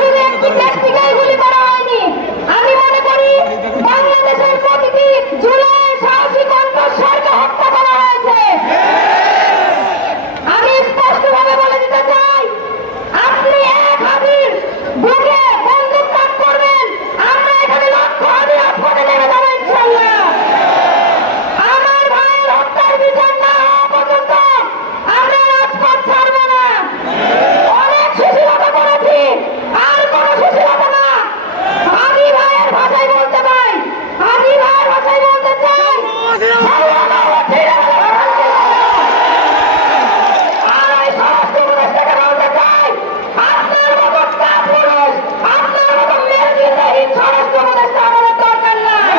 শুধু একটি ব্যক্তিকেই গুলি করা হয়নি। আমি মনে করি বাংলাদেশের প্রতিটি জুলাই সাহসী কণ্ঠস্বরকে হত্যা করা হয়েছে। আমি স্পষ্টভাবে বলে দিতে চাই, আপনি এক হাতির বুকে বন্দুক তাক করবেন, আমরা এখানে লক্ষ্য হাতে রাজপথে নেমে যাবো ইনশাল্লাহ। আমার ভাইয়ের হত্যার বিচার না হওয়া পর্যন্ত আমরা রাজপথ ছাড়বো না। অনেক সুশীলতা করেছি, আর কোন সুশীলতা না। আমি ভাইয়ের ভাষায় বলতে পাই, আমি ভাইয়ের ভাষায় বলতে চাই, আর এই সমস্ত উপদেষ্টাকে বলতে চাই, আপনার মতো কাপুরুষ, আপনার মতো মেরুদণ্ডহীন সমস্ত উপদেষ্টা আমাদের দরকার নাই।